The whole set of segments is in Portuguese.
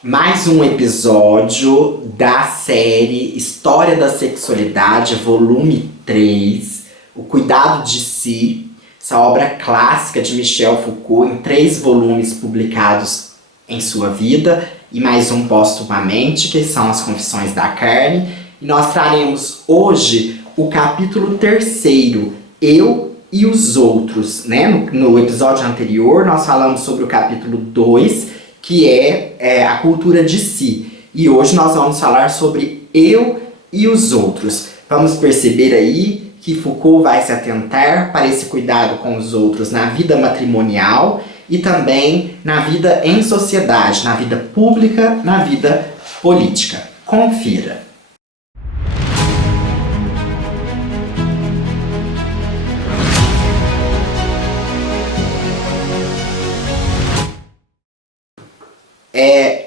Mais um episódio da série História da Sexualidade, volume 3, O Cuidado de Si, essa obra clássica de Michel Foucault em 3 volumes publicados em sua vida e mais um póstumamente, que são As Confissões da Carne. E nós traremos hoje o capítulo 3º, Eu e os Outros, né? No episódio anterior nós falamos sobre o capítulo 2, que é a cultura de si. E hoje nós vamos falar sobre eu e os outros. Vamos perceber aí que Foucault vai se atentar para esse cuidado com os outros na vida matrimonial e também na vida em sociedade, na vida pública, na vida política. Confira.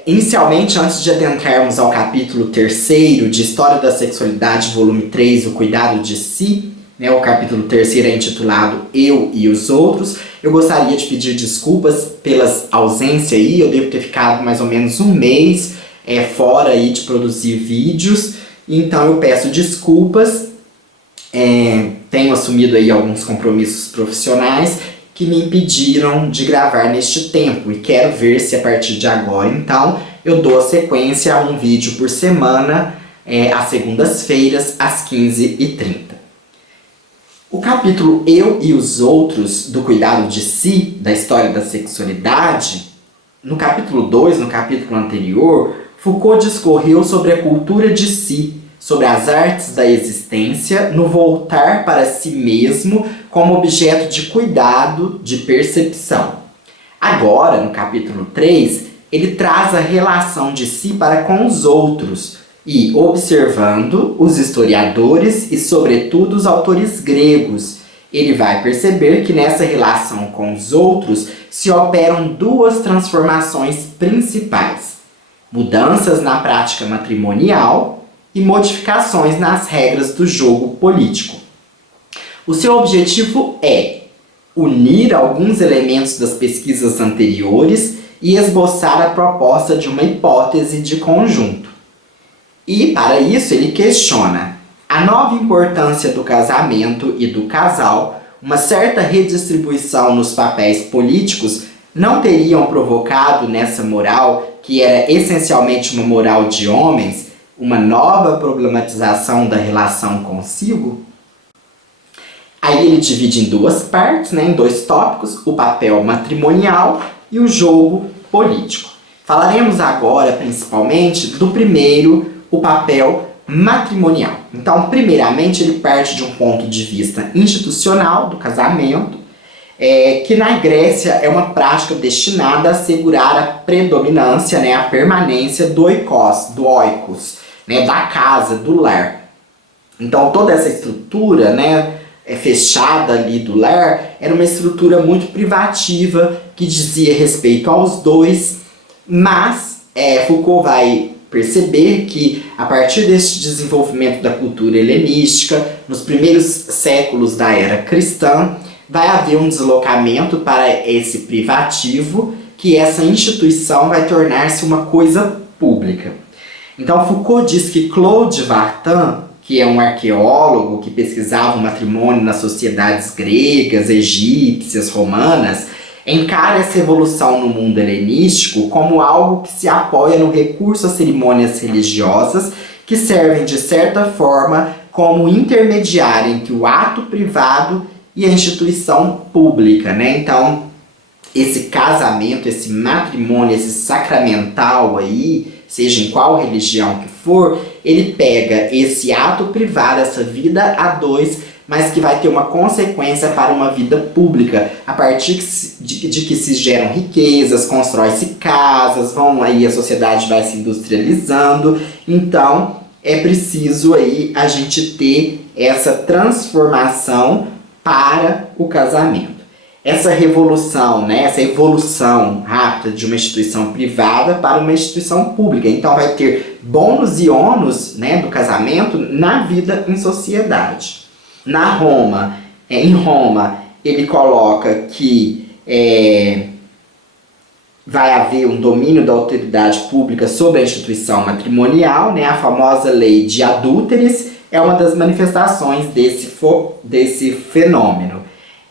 Inicialmente, antes de adentrarmos ao capítulo 3º de História da Sexualidade, volume 3, O Cuidado de Si, né, o capítulo 3º é intitulado Eu e os Outros, eu gostaria de pedir desculpas pelas ausências aí. Eu devo ter ficado mais ou menos um mês fora aí de produzir vídeos, então eu peço desculpas. Tenho assumido aí alguns compromissos profissionais que me impediram de gravar neste tempo, e quero ver se a partir de agora, então, eu dou a sequência a um vídeo por semana, às segundas-feiras, às 15h30. O capítulo Eu e os Outros, do Cuidado de Si, da História da Sexualidade, no capítulo 2, no capítulo anterior, Foucault discorreu sobre a cultura de si, sobre as artes da existência, no voltar para si mesmo como objeto de cuidado, de percepção. Agora, no capítulo 3, ele traz a relação de si para com os outros e, observando os historiadores e, sobretudo, os autores gregos, ele vai perceber que nessa relação com os outros se operam 2 transformações principais: mudanças na prática matrimonial e modificações nas regras do jogo político. O seu objetivo é unir alguns elementos das pesquisas anteriores e esboçar a proposta de uma hipótese de conjunto. E, para isso, ele questiona a nova importância do casamento e do casal. Uma certa redistribuição nos papéis políticos não teriam provocado nessa moral, que era essencialmente uma moral de homens, uma nova problematização da relação consigo? Aí ele divide em 2 partes, né, em 2 tópicos, o papel matrimonial e o jogo político. Falaremos agora, principalmente, do primeiro, o papel matrimonial. Então, primeiramente, ele parte de um ponto de vista institucional do casamento, que na Grécia é uma prática destinada a assegurar a predominância, né, a permanência do oikos, né, da casa, do lar. Então toda essa estrutura, né, fechada ali do lar era uma estrutura muito privativa que dizia respeito aos 2, mas Foucault vai perceber que a partir desse desenvolvimento da cultura helenística, nos primeiros séculos da era cristã, vai haver um deslocamento para esse privativo, que essa instituição vai tornar-se uma coisa pública. Então Foucault diz que Claude Vartan, que é um arqueólogo que pesquisava o matrimônio nas sociedades gregas, egípcias, romanas, encara essa evolução no mundo helenístico como algo que se apoia no recurso às cerimônias religiosas, que servem de certa forma como intermediário entre o ato privado e a instituição pública, né? Então, esse casamento, esse matrimônio, esse sacramental aí, seja em qual religião que for, ele pega esse ato privado, essa vida a 2, mas que vai ter uma consequência para uma vida pública, a partir de que se geram riquezas, constrói-se casas, a sociedade vai se industrializando. Então, é preciso aí a gente ter essa transformação para o casamento. Essa revolução, né, essa evolução rápida de uma instituição privada para uma instituição pública. Então vai ter bônus e ônus, né, do casamento na vida em sociedade. Em Roma, ele coloca que vai haver um domínio da autoridade pública sobre a instituição matrimonial, né? A famosa lei de adúlteres é uma das manifestações desse fenômeno.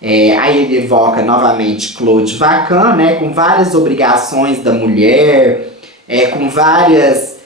Aí ele evoca novamente Claude Vacan, né? Com várias obrigações da mulher, com várias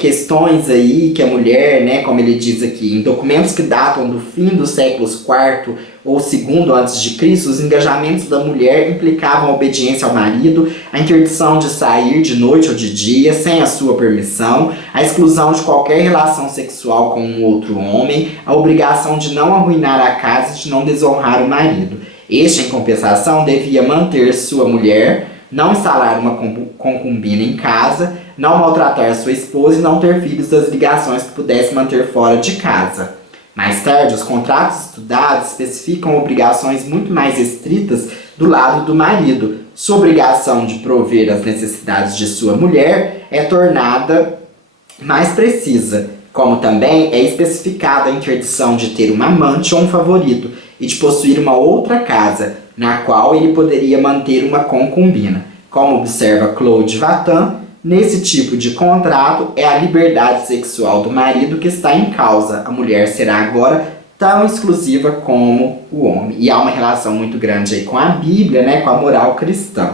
questões aí que a mulher, né, como ele diz aqui, em documentos que datam do fim dos séculos IV ou II a.C., os engajamentos da mulher implicavam a obediência ao marido, a interdição de sair de noite ou de dia sem a sua permissão, a exclusão de qualquer relação sexual com um outro homem, a obrigação de não arruinar a casa e de não desonrar o marido. Este, em compensação, devia manter sua mulher, não instalar uma concubina em casa, não maltratar sua esposa e não ter filhos das ligações que pudesse manter fora de casa. Mais tarde, os contratos estudados especificam obrigações muito mais estritas do lado do marido. Sua obrigação de prover as necessidades de sua mulher é tornada mais precisa, como também é especificada a interdição de ter uma amante ou um favorito e de possuir uma outra casa, na qual ele poderia manter uma concubina. Como observa Claude Vacan, nesse tipo de contrato é a liberdade sexual do marido que está em causa. A mulher será agora tão exclusiva como o homem. E há uma relação muito grande aí com a Bíblia, né, com a moral cristã.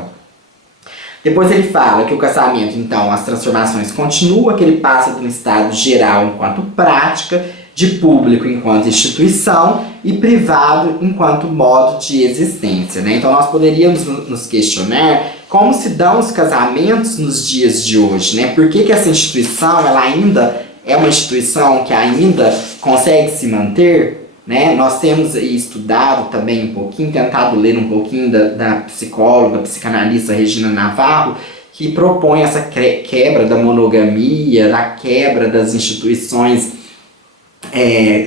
Depois ele fala que o casamento, então, as transformações continuam, que ele passa de um estado geral enquanto prática, de público enquanto instituição e privado enquanto modo de existência, né? Então nós poderíamos nos questionar como se dão os casamentos nos dias de hoje, né? Por que essa instituição ela ainda é uma instituição que ainda consegue se manter, né? Nós temos estudado também um pouquinho, tentado ler um pouquinho da psicóloga, psicanalista Regina Navarro, que propõe essa quebra da monogamia, da quebra das instituições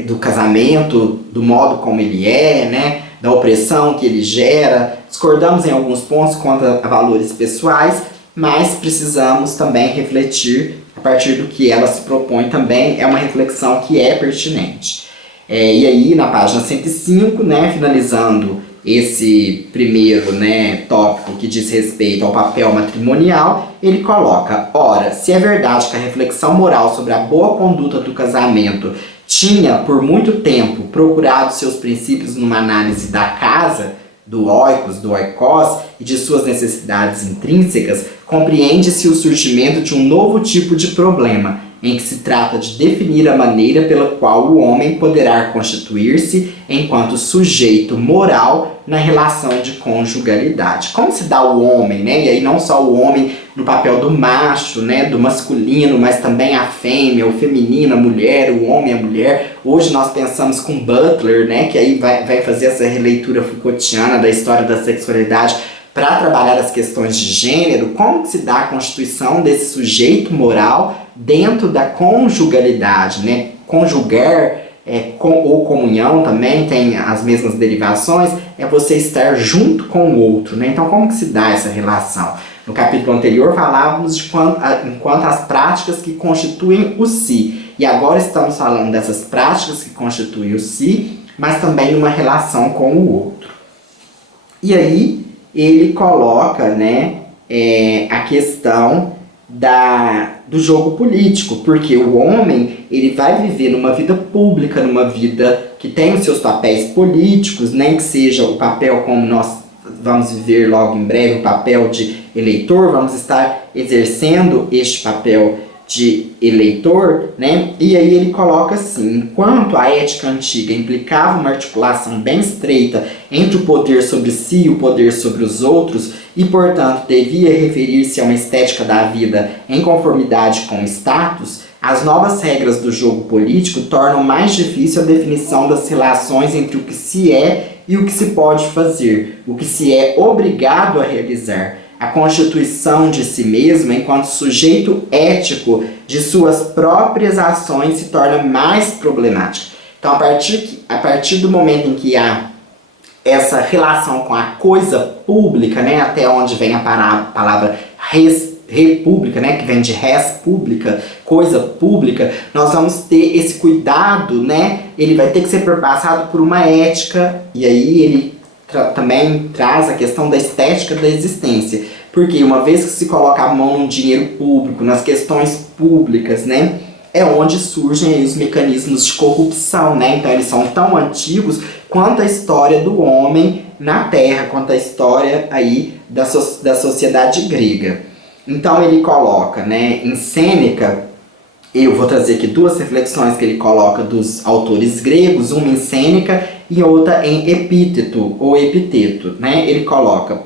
do casamento, do modo como ele é, né, da opressão que ele gera. Discordamos em alguns pontos quanto a valores pessoais, mas precisamos também refletir a partir do que ela se propõe também, é uma reflexão que é pertinente. E aí, na página 105, né, finalizando esse primeiro, né, tópico que diz respeito ao papel matrimonial, ele coloca: ora, se é verdade que a reflexão moral sobre a boa conduta do casamento tinha por muito tempo procurado seus princípios numa análise da casa, do oikos, do oikos e de suas necessidades intrínsecas, compreende-se o surgimento de um novo tipo de problema, em que se trata de definir a maneira pela qual o homem poderá constituir-se enquanto sujeito moral na relação de conjugalidade. Como se dá o homem, né? E aí não só o homem no papel do macho, né, do masculino, mas também a fêmea, o feminino, a mulher, o homem, a mulher. Hoje nós pensamos com Butler, né, que aí vai fazer essa releitura Foucaultiana da história da sexualidade para trabalhar as questões de gênero. Como que se dá a constituição desse sujeito moral dentro da conjugalidade, né? Conjugar ou comunhão também tem as mesmas derivações, é você estar junto com o outro, né? Então como que se dá essa relação? No capítulo anterior falávamos de enquanto as práticas que constituem o si, e agora estamos falando dessas práticas que constituem o si, mas também numa relação com o outro. E aí ele coloca, né, a questão do jogo político, porque o homem ele vai viver numa vida pública, numa vida que tem os seus papéis políticos, nem que seja o papel como nós vamos viver logo em breve, o papel de eleitor, vamos estar exercendo este papel de eleitor, né? E aí ele coloca assim: enquanto a ética antiga implicava uma articulação bem estreita entre o poder sobre si e o poder sobre os outros, e portanto devia referir-se a uma estética da vida em conformidade com o status, as novas regras do jogo político tornam mais difícil a definição das relações entre o que se é e o que se pode fazer, o que se é obrigado a realizar. A constituição de si mesmo enquanto sujeito ético de suas próprias ações se torna mais problemática. Então, a partir do momento em que há essa relação com a coisa pública, né, até onde vem a palavra república, né, que vem de res pública, coisa pública, nós vamos ter esse cuidado, né, ele vai ter que ser perpassado por uma ética, e aí ele também traz a questão da estética da existência. Porque uma vez que se coloca a mão no dinheiro público, nas questões públicas, né, é onde surgem aí os mecanismos de corrupção, né? Então eles são tão antigos quanto a história do homem na Terra, quanto a história aí da sociedade grega. Então ele coloca, né, em Sêneca, eu vou trazer aqui duas reflexões que ele coloca dos autores gregos, uma em Sêneca e outra em Epíteto ou Epiteto, né? Ele coloca,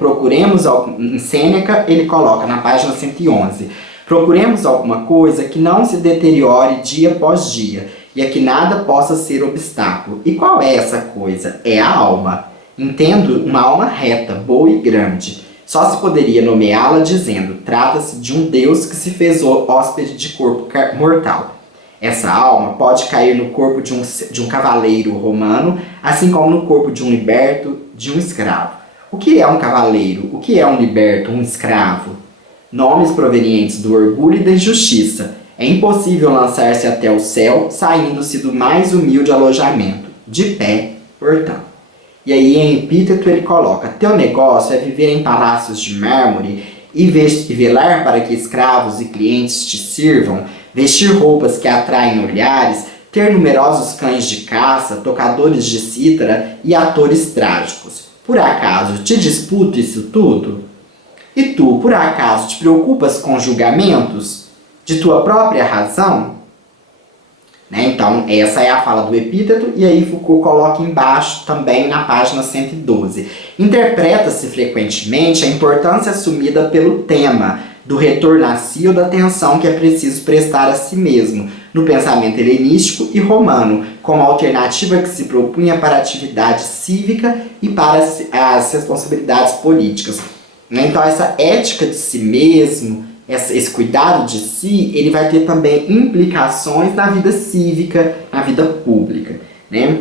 em Sêneca ele coloca na página 111, procuremos alguma coisa que não se deteriore dia após dia e a que nada possa ser obstáculo. E qual é essa coisa? É a alma. Entendo uma alma reta, boa e grande. Só se poderia nomeá-la dizendo, trata-se de um Deus que se fez hóspede de corpo mortal. Essa alma pode cair no corpo de um cavaleiro romano, assim como no corpo de um liberto, de um escravo. O que é um cavaleiro? O que é um liberto, um escravo? Nomes provenientes do orgulho e da injustiça. É impossível lançar-se até o céu, saindo-se do mais humilde alojamento, de pé, portanto. E aí em Epíteto ele coloca, teu negócio é viver em palácios de mármore e velar para que escravos e clientes te sirvam, vestir roupas que atraem olhares, ter numerosos cães de caça, tocadores de cítara e atores trágicos. Por acaso te disputo isso tudo? E tu, por acaso, te preocupas com julgamentos de tua própria razão? Né? Então, essa é a fala do Epíteto, e aí Foucault coloca embaixo também na página 112. Interpreta-se frequentemente a importância assumida pelo tema do retorno a si ou da atenção que é preciso prestar a si mesmo, no pensamento helenístico e romano, como alternativa que se propunha para a atividade cívica e para as responsabilidades políticas. Então, essa ética de si mesmo, esse cuidado de si, ele vai ter também implicações na vida cívica, na vida pública, né?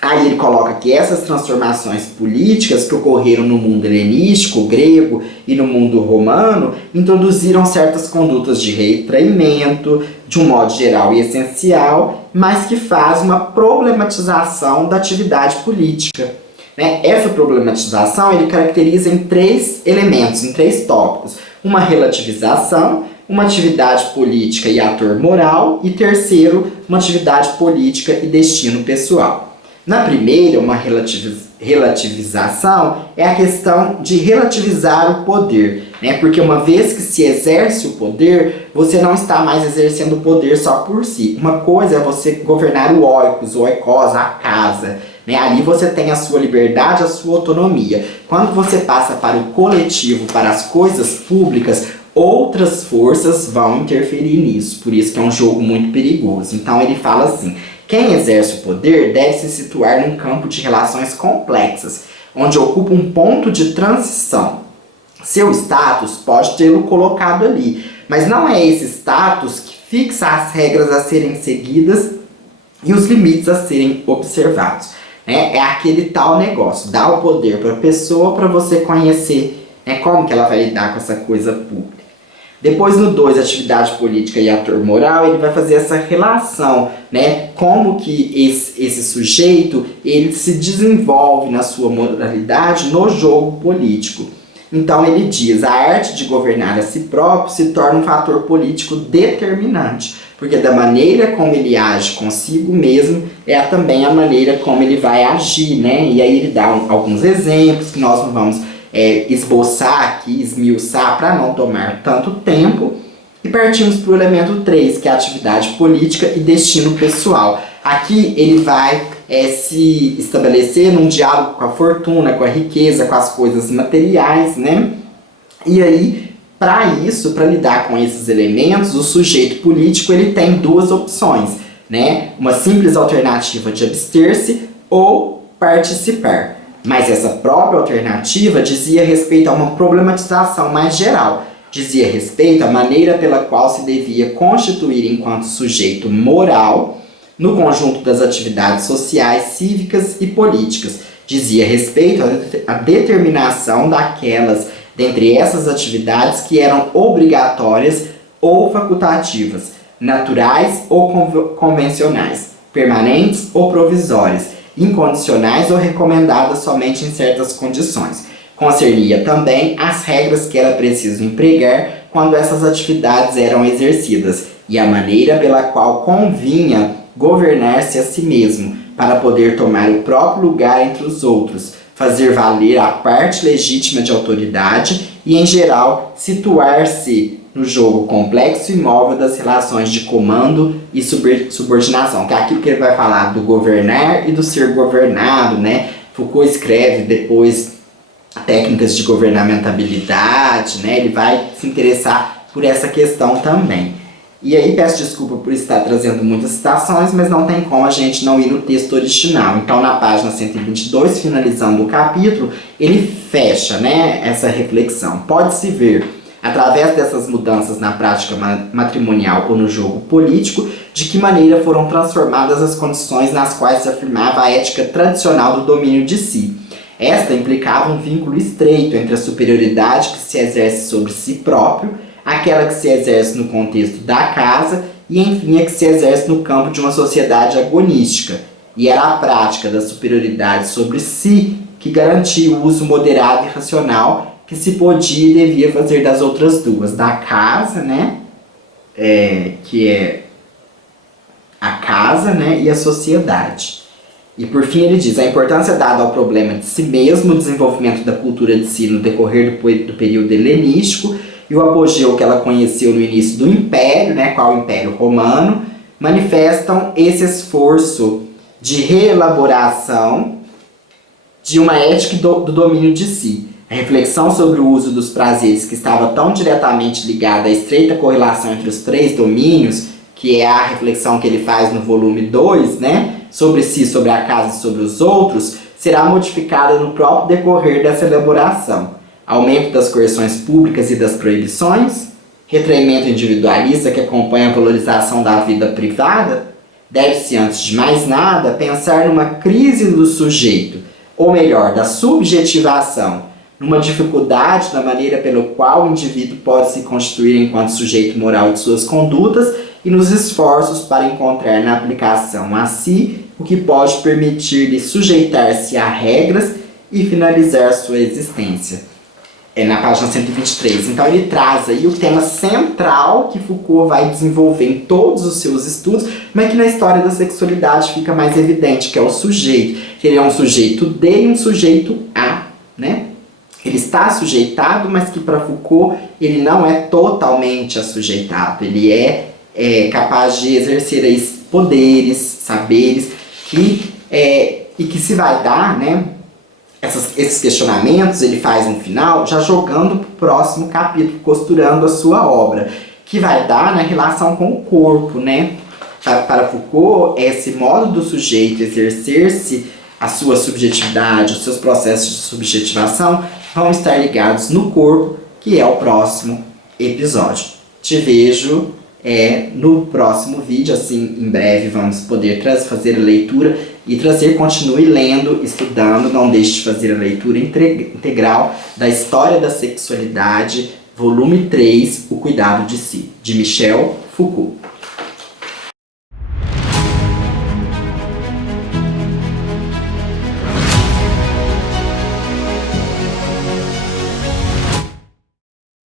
Aí ele coloca que essas transformações políticas que ocorreram no mundo helenístico, grego e no mundo romano, introduziram certas condutas de retraimento, de um modo geral e essencial, mas que faz uma problematização da atividade política, né? Essa problematização ele caracteriza em três elementos, em três tópicos. Uma relativização, uma atividade política e ator moral, e terceiro, uma atividade política e destino pessoal. Na primeira, uma relativização é a questão de relativizar o poder, né? Porque uma vez que se exerce o poder, você não está mais exercendo o poder só por si. Uma coisa é você governar o oikos, o oikos, a casa, né? Ali você tem a sua liberdade, a sua autonomia. Quando você passa para o coletivo, para as coisas públicas, outras forças vão interferir nisso. Por isso que é um jogo muito perigoso. Então ele fala assim, quem exerce o poder deve se situar num campo de relações complexas, onde ocupa um ponto de transição. Seu status pode tê-lo colocado ali, mas não é esse status que fixa as regras a serem seguidas e os limites a serem observados. É aquele tal negócio, dá o poder para a pessoa para você conhecer, né, como que ela vai lidar com essa coisa pública. Depois no 2, atividade política e ator moral, ele vai fazer essa relação, né, como que esse sujeito ele se desenvolve na sua moralidade no jogo político. Então ele diz, a arte de governar a si próprio se torna um fator político determinante, porque da maneira como ele age consigo mesmo, é também a maneira como ele vai agir, né? E aí ele dá alguns exemplos que nós não vamos esboçar aqui, esmiuçar para não tomar tanto tempo. E partimos para o elemento 3, que é a atividade política e destino pessoal. Aqui ele vai se estabelecer num diálogo com a fortuna, com a riqueza, com as coisas materiais, né? E aí, para isso, para lidar com esses elementos, o sujeito político ele tem duas opções, né? Uma simples alternativa de abster-se ou participar. Mas essa própria alternativa dizia respeito a uma problematização mais geral. Dizia respeito à maneira pela qual se devia constituir enquanto sujeito moral no conjunto das atividades sociais, cívicas e políticas. Dizia respeito à determinação daquelas dentre essas atividades que eram obrigatórias ou facultativas, naturais ou convencionais, permanentes ou provisórias, incondicionais ou recomendadas somente em certas condições. Concernia também as regras que era preciso empregar quando essas atividades eram exercidas e a maneira pela qual convinha governar-se a si mesmo, para poder tomar o próprio lugar entre os outros, fazer valer a parte legítima de autoridade e, em geral, situar-se no jogo complexo e móvel das relações de comando e subordinação, que é aquilo que ele vai falar do governar e do ser governado, né? Foucault escreve depois técnicas de governamentabilidade, né? Ele vai se interessar por essa questão também. E aí peço desculpa por estar trazendo muitas citações, mas não tem como a gente não ir no texto original. Então, na página 122, finalizando o capítulo, ele fecha, né, essa reflexão. Pode-se ver, através dessas mudanças na prática matrimonial ou no jogo político, de que maneira foram transformadas as condições nas quais se afirmava a ética tradicional do domínio de si. Esta implicava um vínculo estreito entre a superioridade que se exerce sobre si próprio, aquela que se exerce no contexto da casa e, enfim, a que se exerce no campo de uma sociedade agonística. E era a prática da superioridade sobre si que garantia o uso moderado e racional que se podia e devia fazer das outras duas, da casa, né, que é a casa, né, e a sociedade. E por fim ele diz, a importância dada ao problema de si mesmo, o desenvolvimento da cultura de si no decorrer do período helenístico e o apogeu que ela conheceu no início do Império, né, qual o Império Romano, manifestam esse esforço de reelaboração de uma ética do domínio de si. A reflexão sobre o uso dos prazeres, que estava tão diretamente ligada à estreita correlação entre os três domínios, que é a reflexão que ele faz no volume 2, né, sobre si, sobre a casa e sobre os outros, será modificada no próprio decorrer dessa elaboração. Aumento das coerções públicas e das proibições, retraimento individualista que acompanha a valorização da vida privada, deve-se, antes de mais nada, pensar numa crise do sujeito, ou melhor, da subjetivação, numa dificuldade na maneira pela qual o indivíduo pode se constituir enquanto sujeito moral de suas condutas e nos esforços para encontrar na aplicação a si o que pode permitir-lhe sujeitar-se a regras e finalizar sua existência. Na página 123. Então ele traz aí o tema central que Foucault vai desenvolver em todos os seus estudos, mas que na história da sexualidade fica mais evidente, que é o sujeito. Que ele é um sujeito D e um sujeito A, né? Ele está sujeitado, mas que para Foucault ele não é totalmente assujeitado. Ele é capaz de exercer aí poderes, saberes, e que se vai dar, né? Esses questionamentos ele faz no final, já jogando para o próximo capítulo, costurando a sua obra, que vai dar na relação com o corpo, né? Para Foucault, esse modo do sujeito exercer-se a sua subjetividade, os seus processos de subjetivação, vão estar ligados no corpo, que é o próximo episódio. Te vejo no próximo vídeo, assim, em breve vamos poder fazer a leitura e continue lendo, estudando, não deixe de fazer a leitura integral da História da Sexualidade, volume 3, O Cuidado de Si, de Michel Foucault.